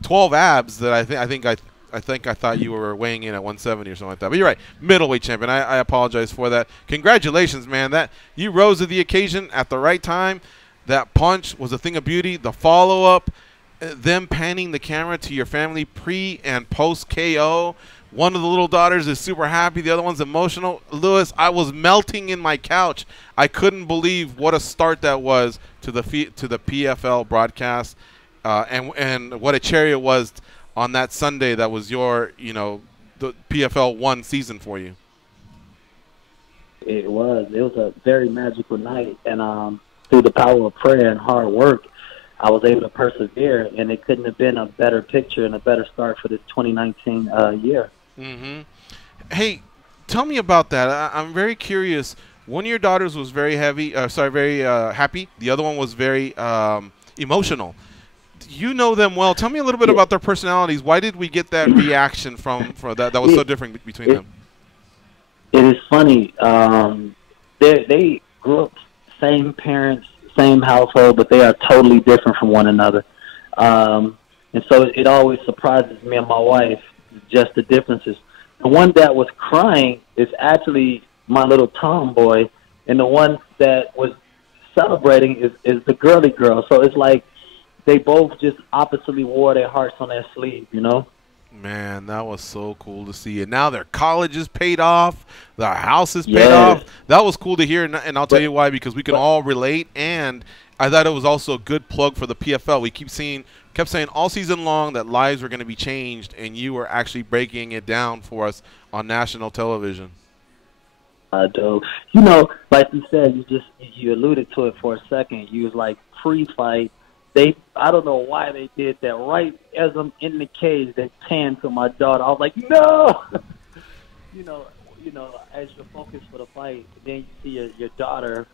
12 abs that I thought you were weighing in at 170 or something like that. But you're right, middleweight champion. I apologize for that. Congratulations, man. That you rose to the occasion at the right time. That punch was a thing of beauty. The follow-up, them panning the camera to your family pre and post KO. One of the little daughters is super happy. The other one's emotional. Lewis, I was melting in my couch. I couldn't believe what a start that was to the PFL broadcast, and what a cherry it was on that Sunday. That was the PFL 1 season for you. It was. It was a very magical night, and through the power of prayer and hard work, I was able to persevere, and it couldn't have been a better picture and a better start for this 2019 year. Mm-hmm. Hey, tell me about that. I'm very curious. One of your daughters was very happy. The other one was very emotional. You know them well. Tell me a little bit about their personalities. Why did we get that reaction from that was so different between them? It is funny. They grew up same parents, same household, but they are totally different from one another. And so it always surprises me and my wife, just the differences. The one that was crying is actually my little tomboy, and the one that was celebrating is the girly girl. So it's like they both just oppositely wore their hearts on their sleeve, you know? Man, that was so cool to see. And now their college is paid off. Their house is paid off. That was cool to hear, and I'll tell you why, because we can all relate. And I thought it was also a good plug for the PFL. We kept saying all season long that lives were going to be changed, and you were actually breaking it down for us on national television. Do. You know, like you said, you alluded to it for a second. You was like, pre-fight. I don't know why they did that. Right as I'm in the cage, they panned to my daughter. I was like, no! you know, as you're focused for the fight, then you see your daughter's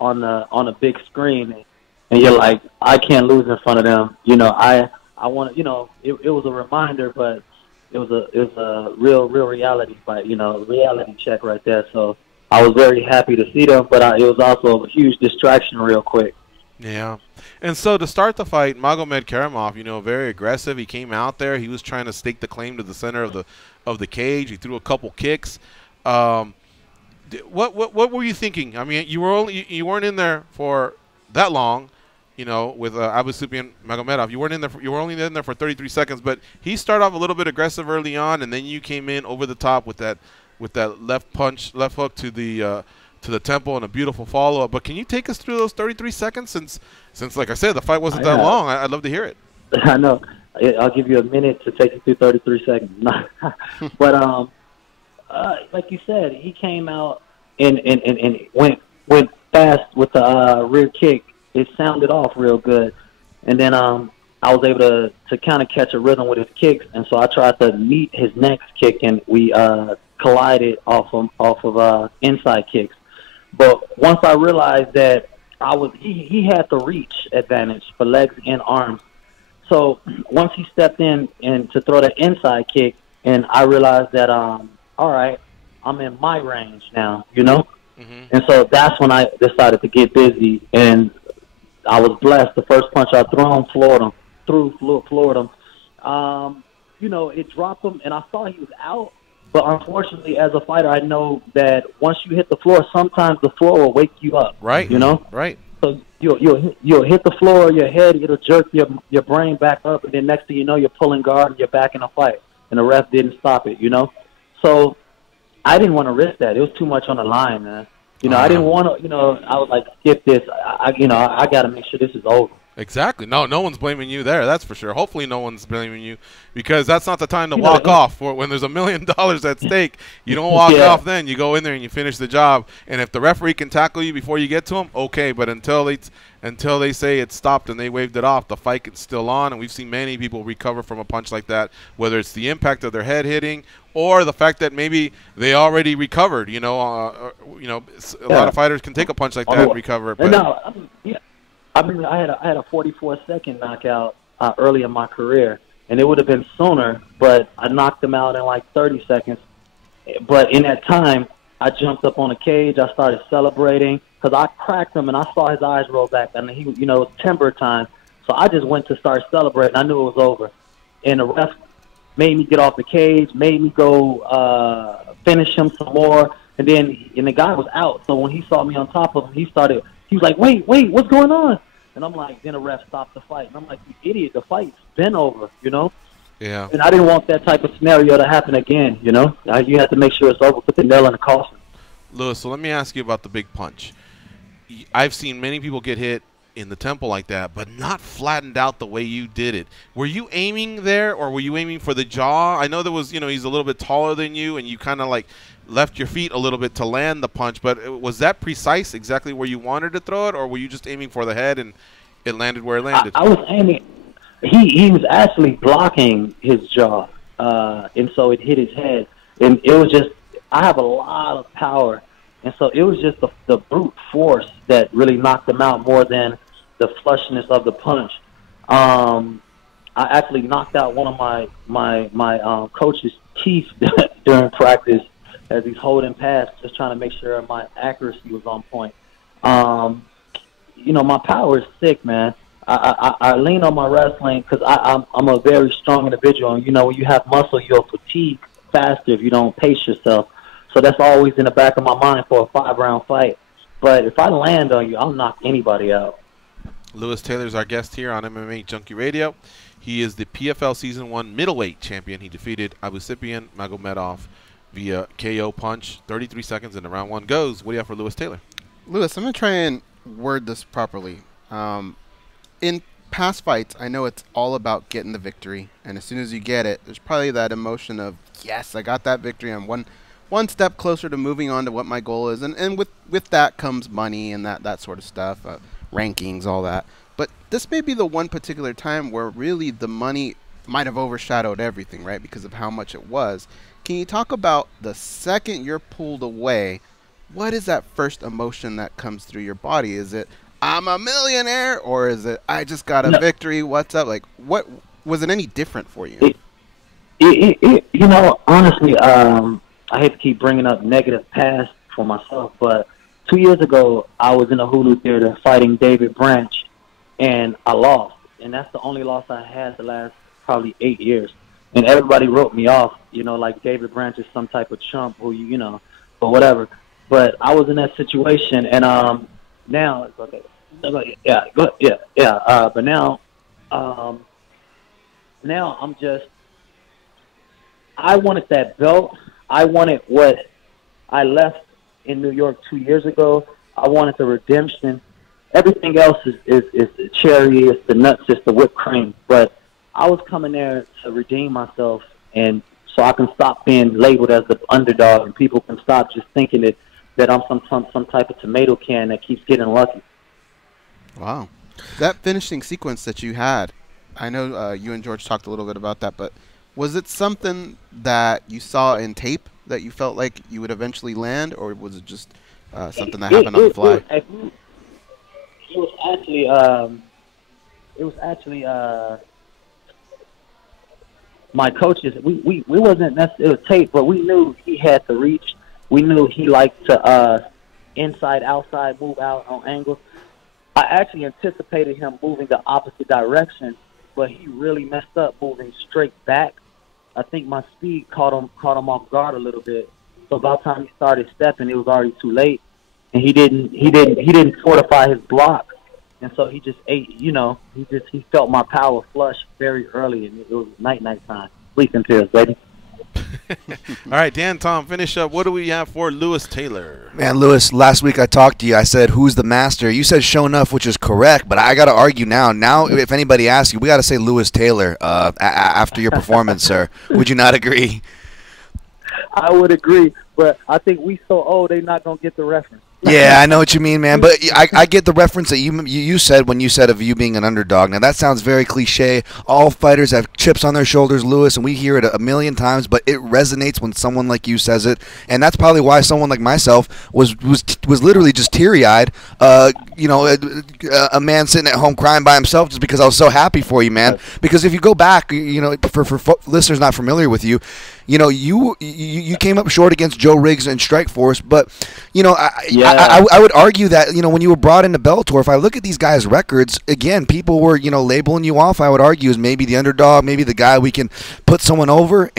on a big screen, and you're like, I can't lose in front of them. You know, I want to. You know, it was a reminder, but it was a real reality fight. You know, reality check right there. So I was very happy to see them, but it was also a huge distraction, real quick. Yeah. And so to start the fight, Magomed Karamov, very aggressive. He came out there. He was trying to stake the claim to the center of the cage. He threw a couple kicks. What were you thinking? I mean, you weren't in there for that long, with Abu Sufyan Magomedov. You weren't in there. You were only in there for 33 seconds. But he started off a little bit aggressive early on, and then you came in over the top with that left hook to the temple and a beautiful follow-up. But can you take us through those 33 seconds since like I said, the fight wasn't that long? I'd love to hear it. I know. I'll give you a minute to take you through 33 seconds. But like you said, he came out and went fast with the rear kick. It sounded off real good. And then I was able to kind of catch a rhythm with his kicks, and so I tried to meet his next kick, and we collided off of inside kicks. But once I realized that he had the reach advantage for legs and arms. So once he stepped in and to throw the inside kick, and I realized that, all right, I'm in my range now, Mm-hmm. And so that's when I decided to get busy, and I was blessed. The first punch I threw him, floored him. It dropped him, and I saw he was out. But unfortunately, as a fighter, I know that once you hit the floor, sometimes the floor will wake you up. Right. Right. So you'll hit the floor, your head, it'll jerk your brain back up, and then next thing you know, you're pulling guard and you're back in a fight, and the ref didn't stop it. So I didn't want to risk that. It was too much on the line, man. I didn't want to. I was like, skip this. I got to make sure this is over. Exactly. No one's blaming you there. That's for sure. Hopefully, no one's blaming you, because that's not the time to walk off. When there's $1 million at stake, you don't walk off. Then you go in there and you finish the job. And if the referee can tackle you before you get to him, okay. But until they say it's stopped and they waved it off, the fight is still on. And we've seen many people recover from a punch like that, whether it's the impact of their head hitting or the fact that maybe they already recovered. A lot of fighters can take a punch like that and recover. But I had a 44-second knockout early in my career, and it would have been sooner, but I knocked him out in like 30 seconds. But in that time, I jumped up on the cage. I started celebrating because I cracked him, and I saw his eyes roll back. And it was timber time, So I just went to start celebrating. I knew it was over. And the ref made me get off the cage, made me go finish him some more. And the guy was out. So when he saw me on top of him, he was like, wait, what's going on? And I'm like, then the ref stopped the fight. And I'm like, you idiot, the fight's been over, you know? Yeah. And I didn't want that type of scenario to happen again, you know? You have to make sure it's over, put the nail in the coffin. Lewis, so let me ask you about the big punch. I've seen many people get hit in the temple like that, but not flattened out the way you did it. Were you aiming there, or were you aiming for the jaw? I know there was, he's a little bit taller than you, and you kind of like left your feet a little bit to land the punch, but was that precise, exactly where you wanted to throw it, or were you just aiming for the head and it landed where it landed? I was aiming. He was actually blocking his jaw, and so it hit his head. And it was just, I have a lot of power, and so it was just the brute force that really knocked him out more than the flushness of the punch. I actually knocked out one of my coach's teeth during practice as he's holding pass, just trying to make sure my accuracy was on point. My power is sick, man. I lean on my wrestling because I'm a very strong individual. And, when you have muscle, you'll fatigue faster if you don't pace yourself. So that's always in the back of my mind for a 5-round fight. But if I land on you, I'll knock anybody out. Lewis Taylor is our guest here on MMAjunkie Radio. He is the PFL Season 1 middleweight champion. He defeated Abusipian Magomedov via KO punch. 33 seconds into round 1 goes. What do you have for Lewis Taylor? Lewis, I'm going to try and word this properly. In past fights, I know it's all about getting the victory. And as soon as you get it, there's probably that emotion of, yes, I got that victory. I'm one step closer to moving on to what my goal is. And with that comes money and that sort of stuff, rankings, all that. But this may be the one particular time where really the money might have overshadowed everything, right, because of how much it was. Can you talk about the second you're pulled away, what is that first emotion that comes through your body? Is it, I'm a millionaire, or is it, I just got a victory, what's up? Like, what was it any different for you? Honestly, I hate to keep bringing up negative past for myself, but 2 years ago, I was in a Hulu theater fighting David Branch, and I lost. And that's the only loss I had the last probably 8 years. And everybody wrote me off, like David Branch is some type of chump who, or whatever. But I was in that situation, and now it's okay. But now I'm just, I wanted that belt. I wanted what I left in New York 2 years ago. I wanted the redemption. Everything else is the cherry, it's the nuts, it's the whipped cream. But I was coming there to redeem myself, and so I can stop being labeled as the underdog, and people can stop just thinking that I'm some type of tomato can that keeps getting lucky. Wow. That finishing sequence that you had, I know you and George talked a little bit about that, but was it something that you saw in tape that you felt like you would eventually land, or was it just something that happened on the fly? It was actually my coaches. We wasn't necessarily tape, but we knew he had the reach. We knew he liked to inside, outside, move out on angles. I actually anticipated him moving the opposite direction, but he really messed up moving straight back. I think my speed caught him off guard a little bit. So by the time he started stepping, it was already too late, and he didn't fortify his block, and so he just ate. He felt my power flush very early, and it was night time. Sleeping pills, baby. All right, Dan, Tom, finish up. What do we have for Lewis Taylor? Man, Lewis, last week I talked to you. I said, who's the master? You said Show Enough, which is correct, but I got to argue now. Now, if anybody asks you, we got to say Lewis Taylor after your performance, sir. Would you not agree? I would agree, but I think we so old, they're not going to get the reference. Yeah, I know what you mean, man. But I get the reference that you said when you said of you being an underdog. Now, that sounds very cliche. All fighters have chips on their shoulders, Lewis, and we hear it a million times, but it resonates when someone like you says it. And that's probably why someone like myself was literally just teary-eyed, a man sitting at home crying by himself just because I was so happy for you, man. Because if you go back, for listeners not familiar with you, you came up short against Joe Riggs and Strikeforce, but, I would argue that, when you were brought into Bellator, if I look at these guys' records, again, people were, labeling you off, I would argue, as maybe the underdog, maybe the guy we can put someone over.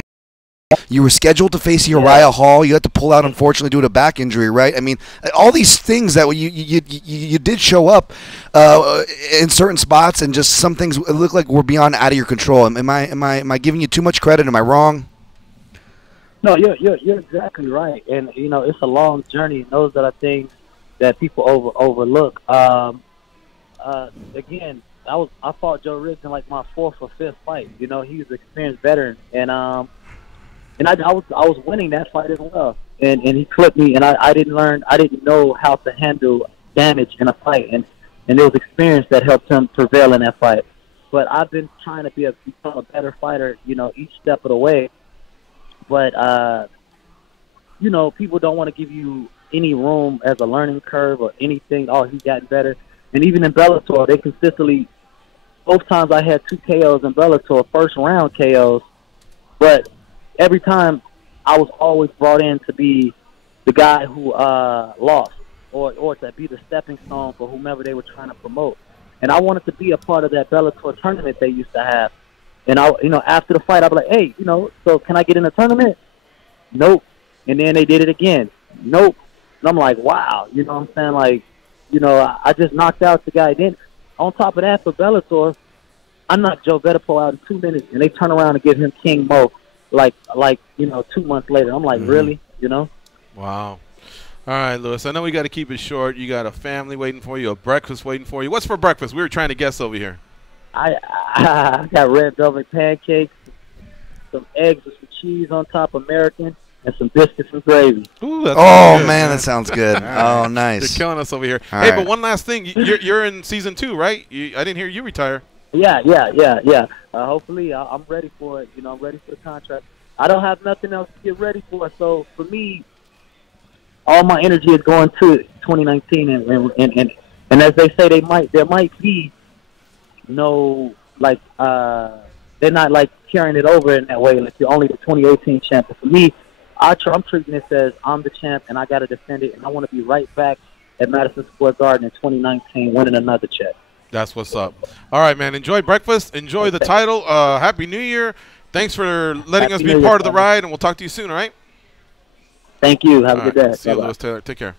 You were scheduled to face Uriah Hall. You had to pull out, unfortunately, due to a back injury, right? I mean, all these things that you did show up in certain spots, and just some things look like were beyond out of your control. Am I giving you too much credit? Am I wrong? No, you're exactly right, and it's a long journey, and those are the things that people overlook. Again, I fought Joe Riggs in like my 4th or 5th fight. He was an experienced veteran, and I was winning that fight as well, and he clipped me, and I didn't know how to handle damage in a fight, and it was experience that helped him prevail in that fight. But I've been trying to become a better fighter, each step of the way. But, people don't want to give you any room as a learning curve or anything. Oh, he's gotten better. And even in Bellator, they consistently, both times I had 2 KOs in Bellator, first round KOs. But every time I was always brought in to be the guy who lost or to be the stepping stone for whomever they were trying to promote. And I wanted to be a part of that Bellator tournament they used to have. And after the fight, I'd be like, hey, so can I get in a tournament? Nope. And then they did it again. Nope. And I'm like, wow. You know what I'm saying? Like, I just knocked out the guy. Then on top of that, for Bellator, I knocked Joe Bettapo out in 2 minutes, and they turn around and give him King Mo, like 2 months later. I'm like, really? Wow. All right, Lewis. I know we got to keep it short. You got a family waiting for you, a breakfast waiting for you. What's for breakfast? We were trying to guess over here. I got red velvet pancakes, some eggs with some cheese on top, American, and some biscuits and gravy. Ooh, that's good, man, that sounds good. Oh, nice. You're killing us over here. All hey, right. But one last thing. You're in season 2, right? I didn't hear you retire. Yeah. Hopefully, I'm ready for it. I'm ready for the contract. I don't have nothing else to get ready for. So for me, all my energy is going to 2019, and as they say, there might be they're not like carrying it over in that way. Like you're only the 2018 champ. But for me, I'm treating this as I'm the champ, and I got to defend it, and I want to be right back at Madison Square Garden in 2019, winning another check. That's what's up. All right, man. Enjoy breakfast. Enjoy the title. Happy New Year. Thanks for letting us be part of the ride, and we'll talk to you soon, all right? Thank you. Have a good day. See you, Bye-bye. Lewis Taylor. Take care.